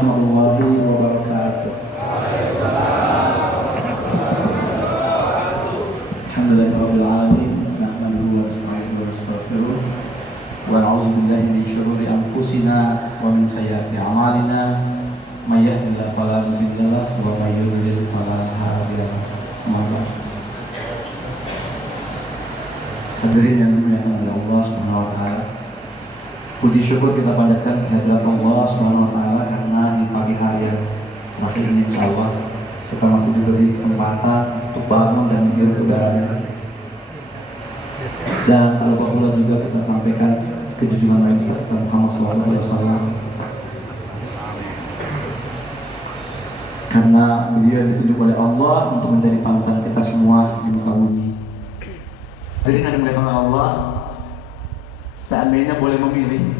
warahmatullahi wabarakatuh. Alhamdulillahirabbil alamin, nahmaduhu wa nasta'inuhu wa nastaghfiruh wa na'udzu billahi min syururi anfusina wa min sayyiati a'malina, may yahdihillahu fala mudilla lahu wa may yudlil fala hadiya lahu. Hadirin yang dimuliakan oleh Allah Subhanahu wa taala, puji syukur kita panjatkan kehadirat Allah Subhanahu wa taala karena di pagi hari yang terakhir ini insyaallah kita masih diberi kesempatan untuk bangun dan menghirup udara. Dan terlebih pula juga kita sampaikan kejujuran Nabi Muhammad SAW, karena beliau ditunjuk oleh Allah untuk menjadi panutan kita semua di muka bumi. Jadi yang dimuliakan oleh Allah, seandainya boleh memilih,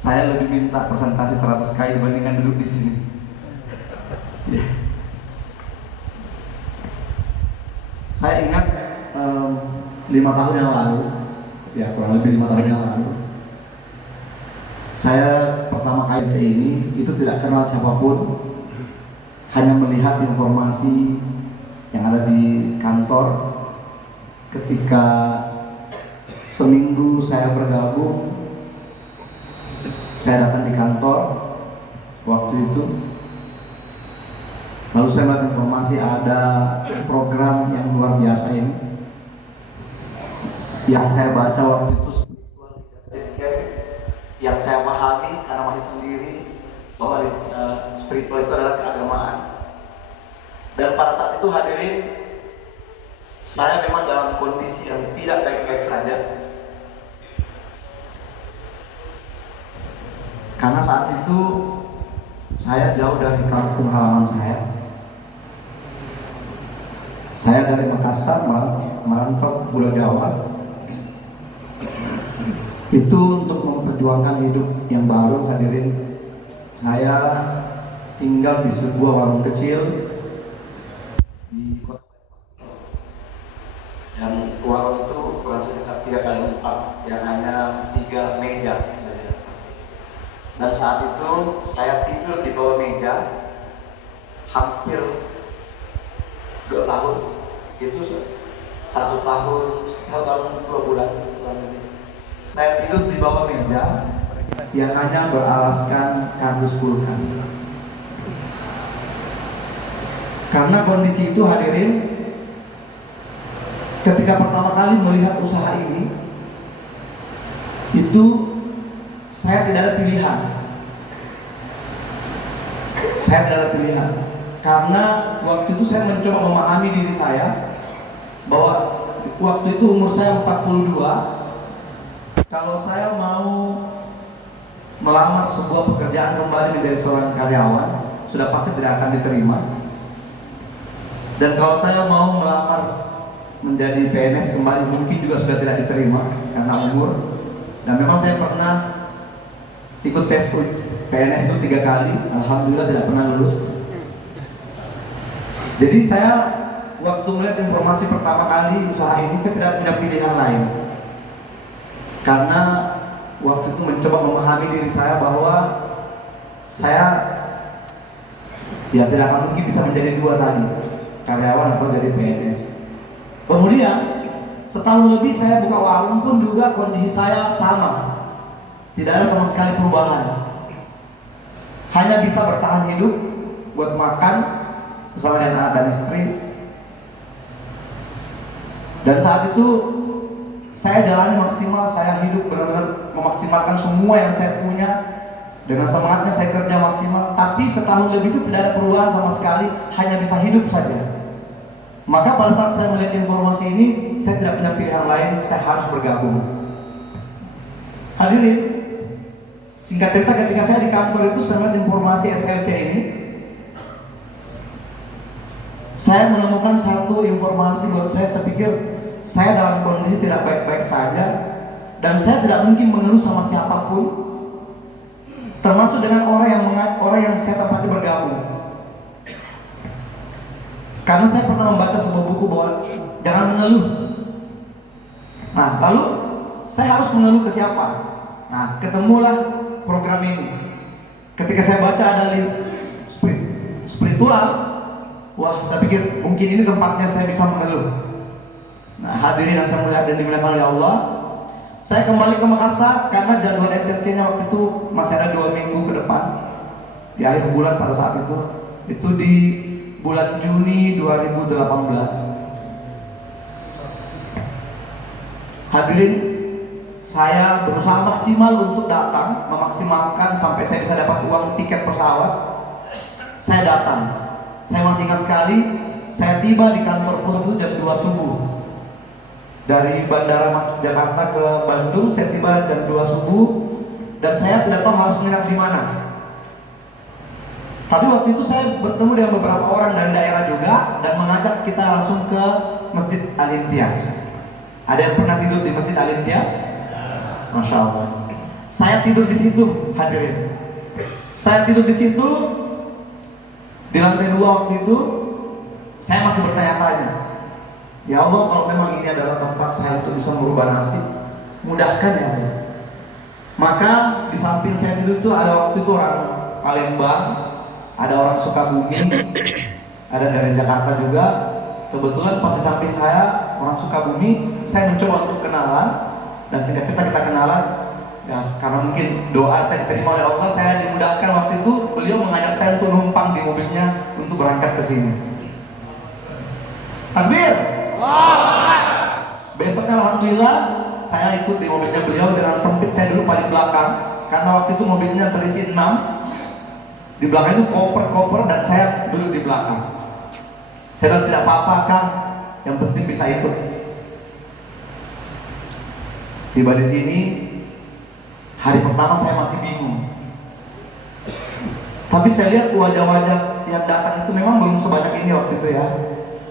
saya lebih minta presentasi 100 kali dibandingkan duduk di sini. Saya ingat 5 tahun yang lalu, ya kurang lebih 5 tahun yang lalu, saya pertama kali ke ini itu tidak kenal siapapun, hanya melihat informasi yang ada di kantor. Ketika seminggu saya bergabung, saya datang di kantor waktu itu, lalu saya melihat informasi ada program yang luar biasa ini. Yang saya baca waktu itu spiritual leadership camp, yang saya pahami karena masih sendiri bahwa spiritual itu adalah keagamaan. Dan pada saat itu hadirin, saya memang dalam kondisi yang tidak baik-baik saja, karena saat itu saya jauh dari kampung halaman saya. Saya dari Makassar merantau ke Pulau Jawa, itu untuk memperjuangkan hidup yang baru. Hadirin, saya tinggal di sebuah warung kecil di kota, yang warung itu ukuran sekitar 3x4, yang hanya 3 meja saja. Dan saat itu saya tidur di bawah meja hampir 2 tahun, itu 1 tahun 2 bulan. Saya tidur di bawah meja yang hanya beralaskan kardus kulkas. Karena kondisi itu hadirin, ketika pertama kali melihat usaha ini, itu saya tidak ada pilihan. Saya tidak ada pilihan, karena waktu itu saya mencoba memahami diri saya bahwa waktu itu umur saya 42. Kalau saya mau melamar sebuah pekerjaan kembali menjadi seorang karyawan, sudah pasti tidak akan diterima. Dan kalau saya mau melamar menjadi PNS kembali, mungkin juga sudah tidak diterima karena umur. Dan memang saya pernah ikut tes PNS itu 3 kali, alhamdulillah tidak pernah lulus. Jadi saya waktu melihat informasi pertama kali usaha ini, saya tidak punya pilihan lain, karena waktu itu mencoba memahami diri saya bahwa saya tidak akan mungkin bisa menjadi 2 tadi, karyawan atau jadi PNS. Kemudian setahun lebih saya buka warung pun juga kondisi saya sama, tidak ada sama sekali perubahan, hanya bisa bertahan hidup buat makan bersama dengan anak dan istri. Dan saat itu saya jalani maksimal, saya hidup benar-benar memaksimalkan semua yang saya punya. Dengan semangatnya saya kerja maksimal, tapi setahun lebih itu tidak ada perubahan sama sekali, hanya bisa hidup saja. Maka pada saat saya melihat informasi ini, saya tidak punya pilihan lain, saya harus bergabung. Hadirin, singkat cerita, ketika saya di kantor itu saya melihat informasi SLC ini, saya menemukan satu informasi buat saya pikir saya dalam kondisi tidak baik-baik saja, dan saya tidak mungkin mengeluh sama siapapun, termasuk dengan orang yang saya tempati bergabung. Karena saya pernah membaca sebuah buku bahwa jangan mengeluh. Nah, lalu saya harus mengeluh ke siapa? Nah, ketemulah program ini. Ketika saya baca ada spiritual, wah saya pikir mungkin ini tempatnya saya bisa mengeluh. Nah hadirin yang saya mulia dan dimuliakan oleh Allah, saya kembali ke Makassar karena jadwal SRC-nya waktu itu masih ada 2 minggu ke depan. Di akhir bulan pada saat itu di bulan Juni 2018. Hadirin, saya berusaha maksimal untuk datang, memaksimalkan sampai saya bisa dapat uang tiket pesawat. Saya datang. Saya masih ingat sekali, saya tiba di kantor pusat itu jam 2 subuh. Dari Bandara Jakarta ke Bandung, saya tiba jam 2 subuh dan saya tidak tahu harus menginap di mana. Tapi waktu itu saya bertemu dengan beberapa orang dari daerah juga dan mengajak kita langsung ke Masjid Al-Imtiaz. Ada yang pernah tidur di Masjid Al-Imtiaz? Masya Allah. Saya tidur di situ, hadirin. Saya tidur di situ di lantai 2 waktu itu. Saya masih bertanya-tanya, ya Allah, kalau memang ini adalah tempat saya untuk bisa merubah nasib, mudahkan ya Allah. Maka di samping saya tidur itu ada waktu itu orang Palembang, ada orang Sukabumi, ada dari Jakarta juga. Kebetulan pas di samping saya orang Sukabumi, saya mencoba untuk kenalan dan singkat cerita kita kenalan. Ya, karena mungkin doa saya diterima oleh Allah, saya dimudahkan waktu itu beliau mengajak saya untuk numpang di mobilnya untuk berangkat ke sini. Takbir. Besoknya alhamdulillah saya ikut di mobilnya beliau dengan sempit. Saya dulu paling belakang karena waktu itu mobilnya terisi 6. Di belakang itu koper-koper dan saya duduk di belakang. Saya bilang tidak apa-apa Kang, yang penting bisa ikut. Tiba di sini, hari pertama saya masih bingung. Tapi saya lihat wajah-wajah yang datang itu memang belum sebanyak ini waktu itu ya.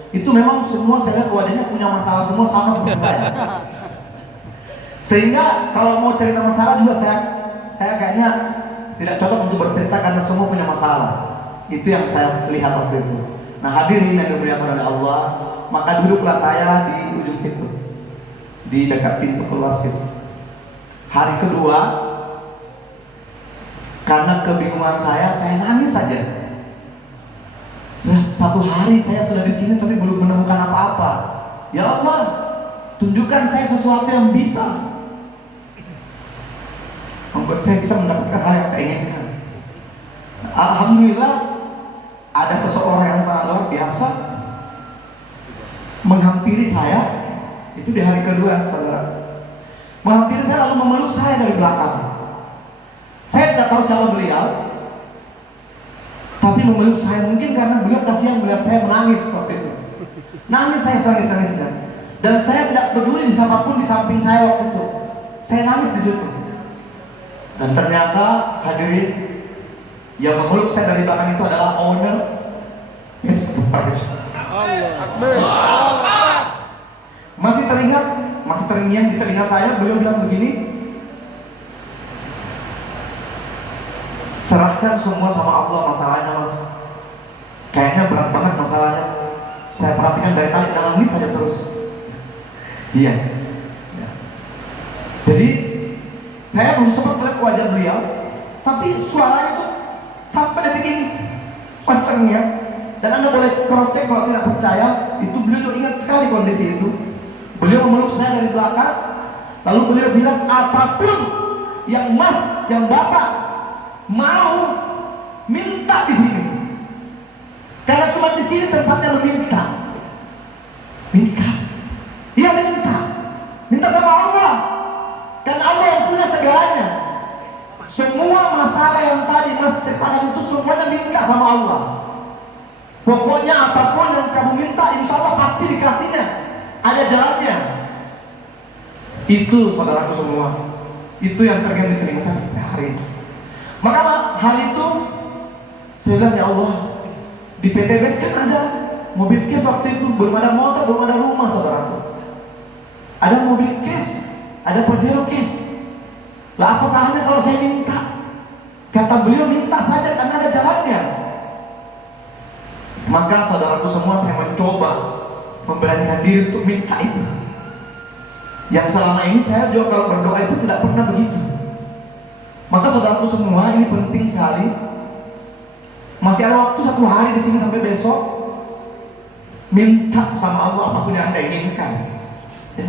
Itu memang semua saya lihat wajahnya punya masalah semua sama seperti saya. Sehingga kalau mau cerita masalah juga saya kayaknya tidak cocok untuk bercerita karena semua punya masalah. Itu yang saya lihat waktu itu. Nah hadirin yang dimuliakan oleh Allah, maka duduklah saya di ujung situ, di dekat pintu keluar situ. Hari kedua, karena kebingungan saya nangis saja. Sudah 1 hari saya sudah di sini tapi belum menemukan apa-apa. Ya Allah, tunjukkan saya sesuatu yang bisa membuat saya bisa mendapatkan hal yang saya inginkan. Alhamdulillah, ada seseorang yang sangat luar biasa menghampiri saya. Itu di hari kedua, saudara. Menghampiri saya lalu memeluk saya dari belakang. Saya tidak tahu siapa beliau, tapi memeluk saya mungkin karena beliau kasihan melihat saya menangis waktu itu. Nangis saya, nangis-nangisnya. Dan saya tidak peduli di siapapun di samping saya waktu itu. Saya nangis di situ. Dan ternyata hadirin, yang memeluk saya dari belakang itu adalah owner Facebook. Masih terngiang di telinga saya, beliau bilang begini, serahkan semua sama Allah masalahnya Mas. Kayaknya berat banget masalahnya. Saya perhatikan dari tadi nangis saja terus. Iya. Ya. Jadi saya belum sempat melihat wajah beliau, tapi suaranya itu sampai detik ini masih terngiang. Dan Anda boleh cross check kalau tidak percaya, itu beliau ingat sekali kondisi itu. Beliau memeluk saya dari belakang, lalu beliau bilang, apapun yang Mas, yang Bapak mau minta di sini, karena cuma di sini tempatnya meminta. Iya minta sama Allah, dan Allah yang punya segalanya. Semua masalah yang tadi Mas ceritakan itu semuanya minta sama Allah. Pokoknya apapun yang kamu minta, insya Allah pasti dikasihnya. Ada jalannya. Itu saudaraku semua, itu yang terjadi di telinga saya sampai hari ini. Maka hari itu saya bilang, ya Allah, di PTBS kan ada mobil cash waktu itu, belum ada motor, belum ada rumah saudaraku. Ada mobil cash, ada Pajero cash. Lah apa salahnya kalau saya minta? Kata beliau, minta saja karena ada jalannya. Maka saudaraku semua, saya mencoba memberanikan diri untuk minta itu. Yang selama ini saya juga kalau berdoa itu tidak pernah begitu. Maka saudaraku semua, ini penting sekali. Masih ada waktu 1 hari di sini sampai besok. Minta sama Allah apapun yang Anda inginkan. Ya.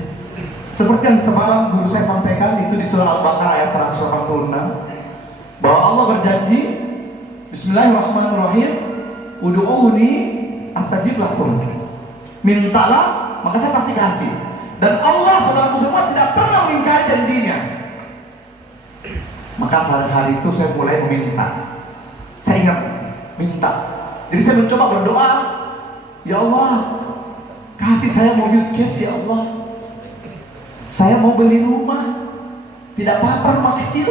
Seperti yang semalam guru saya sampaikan itu di surah Al-Baqarah ayat 186, bahwa Allah berjanji, Bismillahirrahmanirrahim, Ud'uuni astajib lakum. Mintalah, maka saya pasti kasih. Dan Allah, saudaraku semua, tidak pernah mengingkari janjinya. Maka saat hari itu saya mulai meminta. Saya ingat minta. Jadi saya mencoba berdoa, ya Allah, kasih saya mobil cash ya Allah. Saya mau beli rumah, tidak apa-apa rumah kecil,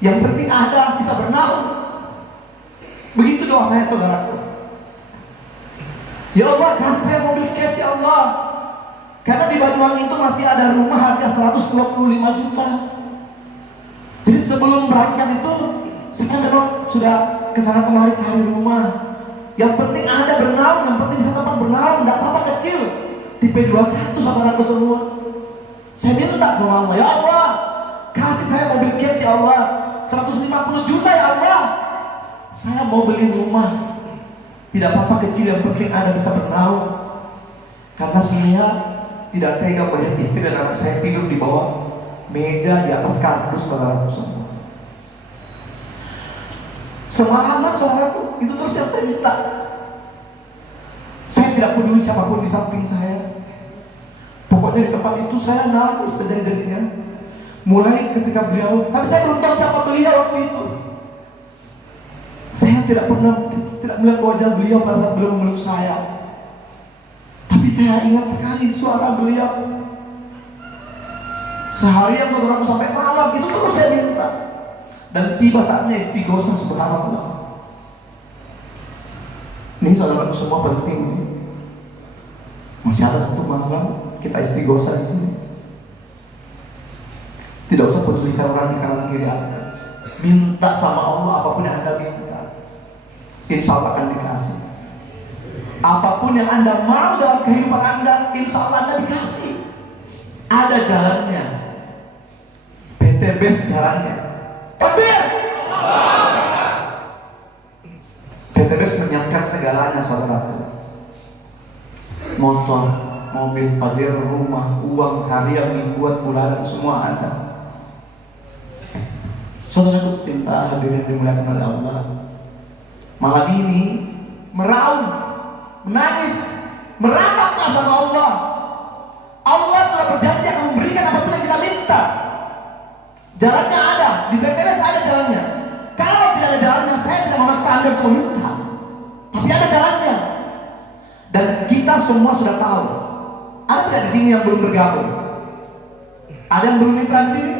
yang penting ada, bisa bernaung. Begitu doa saya, saudaraku. Ya Allah, kasih saya mobil cash ya Allah. Karena di Banyuwangi itu masih ada rumah harga 125 juta. Jadi sebelum berangkat itu saya memang sudah kesana kemari cari rumah. Yang penting ada bernaung, yang penting bisa tempat bernaung, tidak apa-apa kecil. Tipe 21 saudaraku semua. Saya minta sama Allah, ya Allah, kasih saya mobil cash ya Allah, 150 juta ya Allah. Saya mau beli rumah, tidak apa-apa kecil, yang penting ada bisa bernaung. Karena saya tidak tega melihat istri dan anak saya tidur di bawah meja, di atas kardus, saudaraku semua. Semalaman saudaraku, itu terus yang saya minta. Saya tidak peduli siapapun di samping saya. Pokoknya di tempat itu saya nangis sejadi-jadinya. Mulai ketika beliau, tapi saya belum tahu siapa beliau waktu itu. Saya tidak melihat wajah beliau pada saat beliau memeluk saya. Tapi saya ingat sekali suara beliau. Seharian saudaraku sampai malam itu terus saya minta. Dan tiba saatnya istighosah, subhanallah. Ini saudaraku semua penting. Masih ada 1 malam kita istighosah di sini. Tidak usah pedulikan orang di kanan kiri Anda. Minta sama Allah apapun yang Anda minta, insya Allah akan dikasih. Apapun yang Anda mau dalam kehidupan Anda, insya Allah Anda dikasih. Ada jalannya. PTBS jalannya. Takbir! PTBS menyiapkan segalanya, saudaraku. Motor, mobil, pagar, rumah, uang, harian, mingguan, bulanan, semua ada. Saudaraku tercinta, hadirin dimuliakan oleh Allah. Malam ini meraung, menangis, merataplah sama Allah. Allah sudah berjanji akan memberikan apapun yang kita minta. Jalannya ada, di PTBS ada jalannya. Kalau tidak ada jalannya, saya tidak memaksa Anda untuk meminta. Tapi ada jalannya. Dan kita semua sudah tahu. Ada tidak di sini yang belum bergabung? Ada yang belum mitra di sini?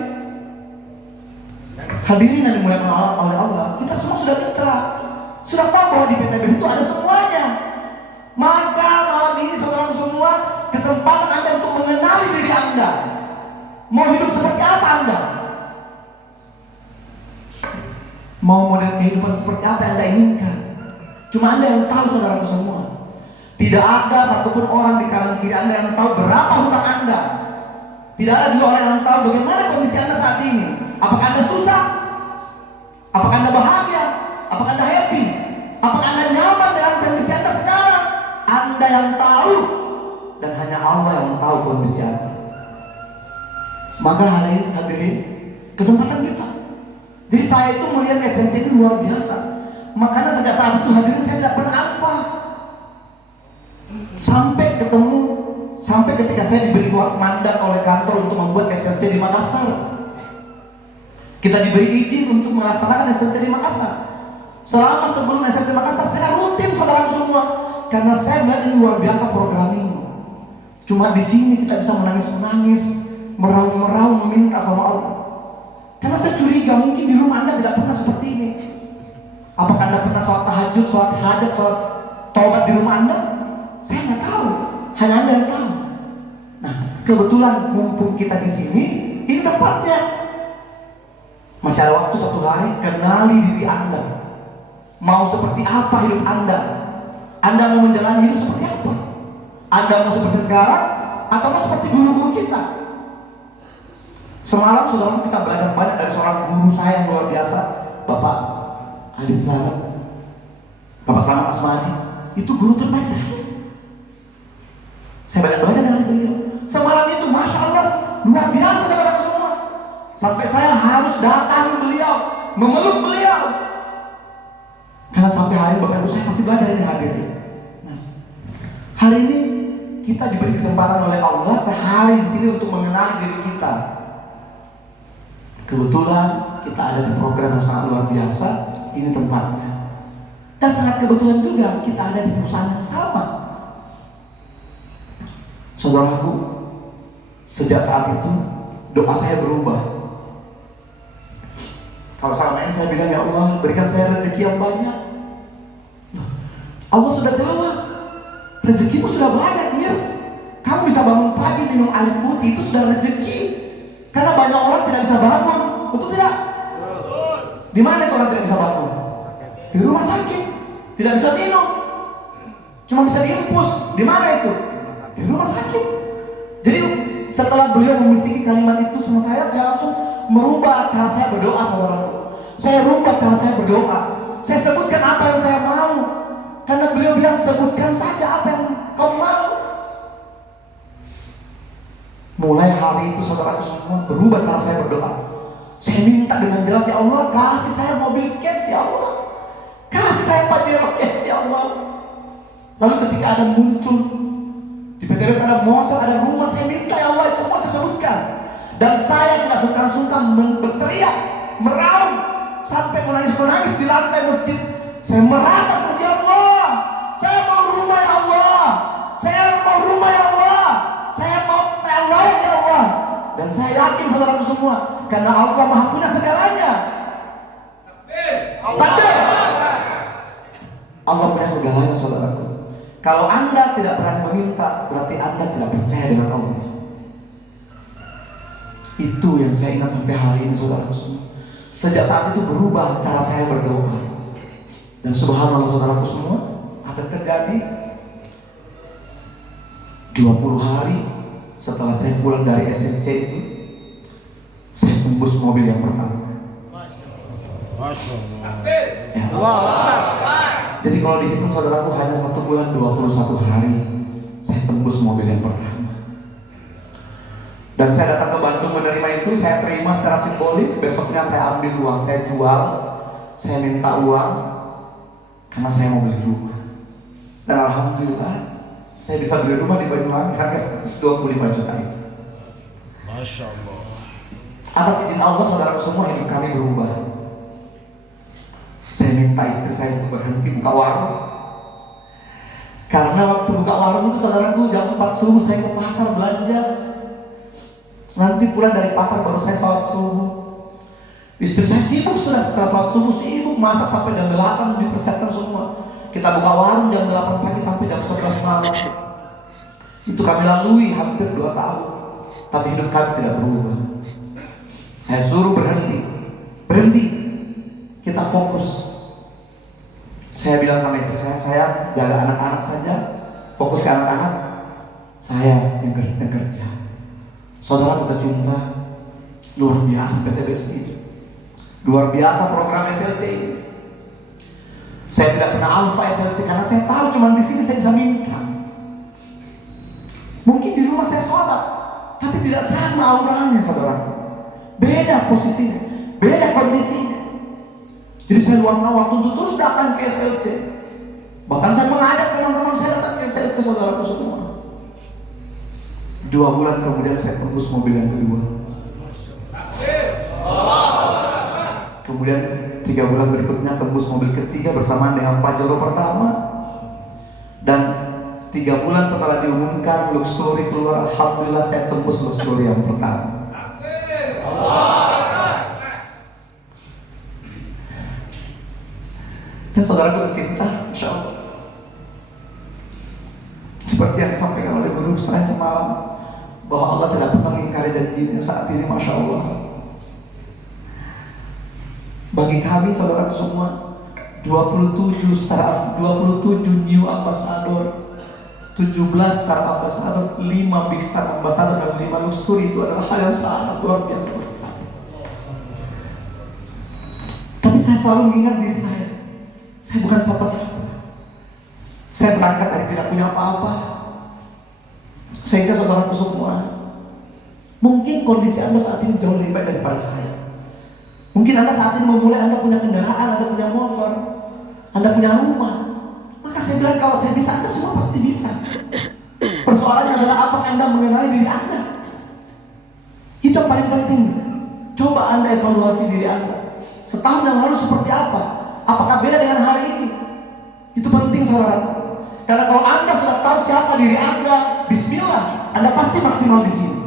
Hadirin yang dimuliakan oleh Allah, kita semua sudah mitra. Sudah tahu bahwa di PTBS itu ada semuanya. Maka malam ini saudara semua, kesempatan Anda untuk mengenali diri Anda. Mau hidup seperti apa Anda? Mau model kehidupan seperti apa yang Anda inginkan? Cuma Anda yang tahu, saudaraku semua. Tidak ada satupun orang di kanan kiri Anda yang tahu berapa hutang Anda. Tidak ada juga orang yang tahu bagaimana kondisi Anda saat ini. Apakah Anda susah? Apakah Anda bahagia? Apakah Anda happy? Apakah Anda nyaman dengan kondisi Anda sekarang? Anda yang tahu, dan hanya Allah yang tahu kondisi Anda. Maka hadirin, kesempatan kita. Jadi saya itu melihat SMC ini luar biasa. Makanya sejak saat itu hadirin saya tidak pernah alfa. Sampai ketika saya diberi mandat oleh kantor untuk membuat SMC di Makassar. Kita diberi izin untuk melaksanakan SMC di Makassar. Selama sebelum SMC di Makassar saya rutin, saudara semua, karena saya melihat ini luar biasa program ini. Cuma di sini kita bisa menangis-menangis, meraung-meraung meminta sama Allah. Karena saya curiga mungkin di rumah Anda tidak pernah seperti ini. Apakah Anda pernah sholat tahajud, sholat hajat, sholat taubat di rumah Anda? Saya nggak tahu, hanya Anda yang tahu. Nah, kebetulan mumpung kita di sini, ini tempatnya. Masih ada waktu 1 hari, kenali diri Anda. Mau seperti apa hidup Anda? Anda mau menjalani hidup seperti apa? Anda mau seperti sekarang, atau mau seperti guru-guru kita? Semalam saudara kita belajar banyak dari seorang guru saya yang luar biasa, Bapak Ali Slamet, Bapak Slamet Asmadi. Itu guru terbaik saya. Saya banyak belajar dari beliau. Semalam itu Masya Allah luar biasa saudara semua. Sampai saya harus datangi beliau, memeluk beliau. Karena sampai hari Bapak Ibu saya masih belajar ini hadir. Nah, hari ini kita diberi kesempatan oleh Allah sehari di sini untuk mengenali diri kita. Kebetulan kita ada di program yang sangat luar biasa. Ini tempatnya. Dan sangat kebetulan juga kita ada di perusahaan yang sama. Saudaraku, sejak saat itu doa saya berubah. Kalau selama ini saya bilang, ya Allah berikan saya rezeki yang banyak. Allah sudah jawab, rezekimu sudah banyak, Mir. Kamu bisa bangun pagi minum air putih, itu sudah rezeki. Karena banyak orang tidak bisa bangun, betul tidak? Di mana orang tidak bisa bangun? Di rumah sakit, tidak bisa minum, cuma bisa diinfus. Di mana itu? Di rumah sakit. Jadi setelah beliau memisiki kalimat itu sama saya langsung merubah cara saya berdoa, saudara. Saya rubah cara saya berdoa. Saya sebutkan apa yang saya mau. Karena beliau bilang sebutkan saja apa yang kau mau. Mulai hari itu saudara semua berubah cara saya berdoa. Saya minta dengan jelas, ya Allah kasih saya mobil cash ya Allah. Kasih saya Pajero cash ya Allah. Lalu ketika ada muncul di PTS ada motor, ada rumah, saya minta ya Allah, semua saya sebutkan. Dan saya tidak sungkan-sungkan berteriak, meraung, sampai menangis-menangis di lantai masjid. Saya meratap, ya Allah, saya mau rumah ya Allah, saya mau rumah ya Allah, saya mau lain ya Allah. Dan saya yakin saudaraku semua, karena Allah Maha punya segalanya. Takbir. Allah punya segalanya saudaraku. Kalau Anda tidak berani meminta, berarti Anda tidak percaya dengan Allah. Itu yang saya ingat sampai hari ini saudaraku semua. Sejak saat itu berubah cara saya berdoa. Dan subhanallah saudaraku semua, apa yang terjadi? 20 hari setelah saya pulang dari SMC itu, saya tembus mobil yang pertama. Masya Allah. Jadi kalau dihitung saudaraku hanya 1 bulan 21 hari saya tembus mobil yang pertama. Dan saya datang ke Bandung menerima itu, saya terima secara simbolis. Besoknya saya ambil uang, saya jual, saya minta uang karena saya mau beli rumah. Dan alhamdulillah saya bisa beli rumah di Banyuwangi harga 125 juta itu. Masya Allah. Atas izin Allah saudaraku semua hidup kami berubah. Saya minta istri saya untuk berhenti buka warung. Karena waktu buka warung itu saudaraku jam 4 subuh saya ke pasar belanja. Nanti pulang dari pasar baru saya sholat subuh. Istri saya sibuk sudah, setelah sholat subuh sibuk masak sampai jam 8 dipersiapkan semua. Kita buka warung jam 8 pagi sampai jam 11 malam. Itu kami lalui hampir 2 tahun. Tapi hidup kami tidak berubah. Saya suruh berhenti, kita fokus. Saya bilang sama istri saya jaga anak-anak saja, fokus ke anak-anak, saya yang kerja. Saudara tercinta, luar biasa PTBS ini, luar biasa program SLC ini. Saya tidak pernah alfa SLC karena saya tahu cuma di sini saya bisa minta. Mungkin di rumah saya sholat, tapi tidak sama auranya saudara. Beda posisinya, beda kondisinya. Jadi saya luangkan waktu untuk terus datang ke SLC. Bahkan saya mengajak teman-teman saya datang ke SLC saudaraku semua. 2 bulan kemudian saya tembus mobil yang kedua. Kemudian 3 bulan berikutnya tembus mobil ketiga bersamaan dengan Pajero pertama. Dan 3 bulan setelah diumumkan Luxury keluar, alhamdulillah saya tembus Luxury yang pertama. Dan saudaraku tercinta, Insya Allah, seperti yang disampaikan oleh guru saya semalam, bahwa Allah tidak pernah mengingkari janjinya saat ini, Masya Allah. Bagi kami saudaraku semua, 27 new ambassador 17 startup ambassador, 5 big startup ambassador, dan 5 luxury itu adalah hal yang sangat luar biasa. Tapi saya selalu mengingat diri saya bukan siapa-siapa. Saya berangkat dari tidak punya apa-apa. Sehingga saudaraku semua, mungkin kondisi Anda saat ini jauh lebih baik daripada saya. Mungkin Anda saat ini memulai, Anda punya kendaraan, Anda punya motor, Anda punya rumah. Maka saya bilang kalau saya bisa, Anda semua pasti bisa. Persoalannya adalah apakah Anda mengenali diri Anda? Itu yang paling penting. Coba Anda evaluasi diri Anda. Setahun yang lalu seperti apa? Apakah beda dengan hari ini? Itu penting saudara. Karena kalau Anda sudah tahu siapa diri Anda, bismillah, Anda pasti maksimal di sini.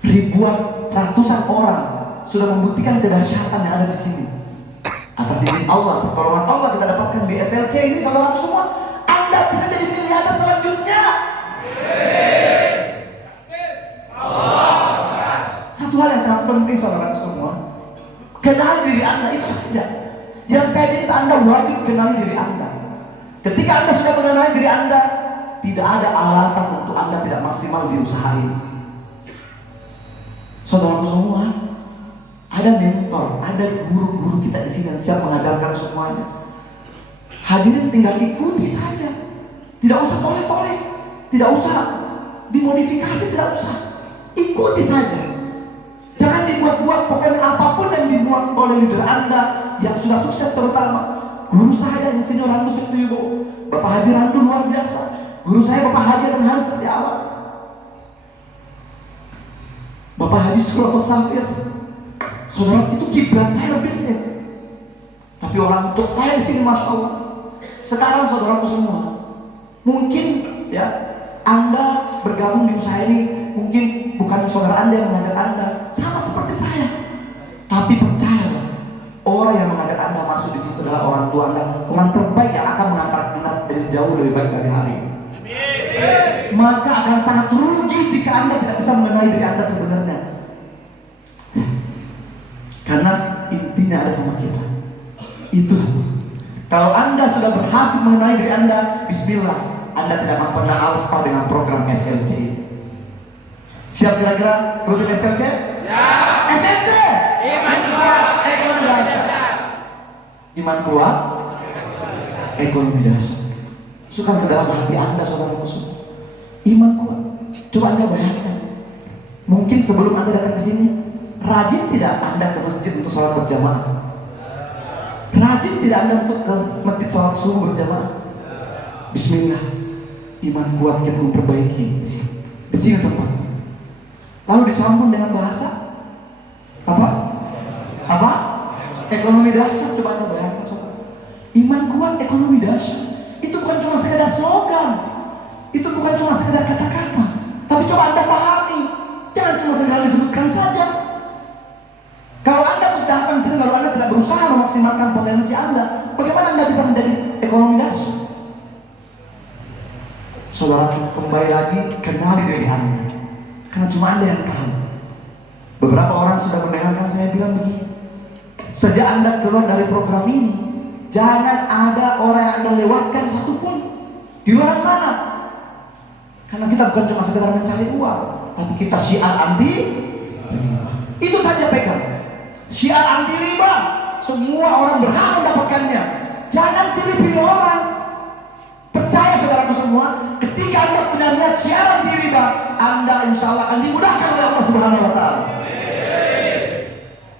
Ribuan, ratusan orang sudah membuktikan kedahsyatan yang ada di sini. Atas izin Allah, pertolongan Allah kita dapatkan di SLC ini, saudara semua. Anda bisa jadi miliarder selanjutnya. Satu hal yang sangat penting saudara semua, kenali diri Anda, itu saja. Yang saya minta Anda wajib kenali diri Anda. Ketika Anda sudah mengenali diri Anda, tidak ada alasan untuk Anda tidak maksimal di usaha ini. Saudaraku semua, ada mentor, ada guru-guru kita di sini yang siap mengajarkan semuanya. Hadirin tinggal ikuti saja. Tidak usah toleh-toleh, tidak usah dimodifikasi, tidak usah. Ikuti saja. Jangan dibuat-buat, pokoknya apapun yang dibuat oleh leader Anda yang sudah sukses, terutama guru saya yang senior Randu Setuyogo, Bapak Haji Randu luar biasa. Guru saya Bapak Haji dan Haris Setiawan, Bapak Haji Suroto Safir. Saudara, itu kiblat saya bisnis. Tapi orang tua saya di sini, masya Allah. Sekarang saudaraku semua, mungkin ya Anda bergabung di usaha ini, mungkin bukan saudara Anda yang mengajak Anda, sama seperti saya. Tapi percayalah, orang yang mengajak Anda masuk di situ adalah orang tua Anda, orang terbaik yang akan mengangkat Anda dari jauh lebih baik dari hari ini. Maka akan sangat rugi jika Anda tidak bisa mengenali diri Anda sebenarnya. Karena intinya ada sama kita. Itu semua. Kalau Anda sudah berhasil mengenali diri Anda, bismillah, Anda tidak akan pernah alfa dengan program SLC. Siap kira-kira rutin SLC? Siap. SLC. Iman kuat, ekonomi dahsyat. Iman kuat, ekonomi dahsyat. Masukkan ke dalam hati Anda, saudaraku semua. Iman kuat. Coba Anda bayangkan. Mungkin sebelum Anda datang ke sini, rajin tidak Anda ke masjid untuk sholat berjamaah? Rajin tidak Anda untuk ke masjid sholat subuh berjamaah? Bismillah, iman kuat kita memperbaiki di sini tempat. Lalu disambung dengan bahasa apa? Ekonomi dahsyat. Coba Anda bayangkan, saudara. Iman kuat, ekonomi dahsyat. Itu bukan cuma sekedar slogan, itu bukan cuma sekedar kata-kata. Tapi coba Anda pahami, jangan cuma sekedar disebutkan saja. Kalau Anda terus datang sini lalu Anda tidak berusaha memaksimalkan potensi Anda, bagaimana Anda bisa menjadi ekonomi dahsyat? Saudara, kembali lagi, kenali diri Anda. Karena cuma Anda yang tahu. Beberapa orang sudah mendengarkan saya bilang begini, sejak Anda keluar dari program ini, jangan ada orang yang Anda lewatkan satupun di luar sana. Karena kita bukan cuma sekedar mencari uang, tapi kita syiar anti riba. Itu saja pegang. Syiar anti riba, semua orang berhak mendapatkannya. Jangan pilih-pilih orang. Percaya saudaraku semua, ketika Anda punya niat syiar anti riba, Anda insya Allah akan dimudahkan oleh Allah Subhanahu wa Ta'ala.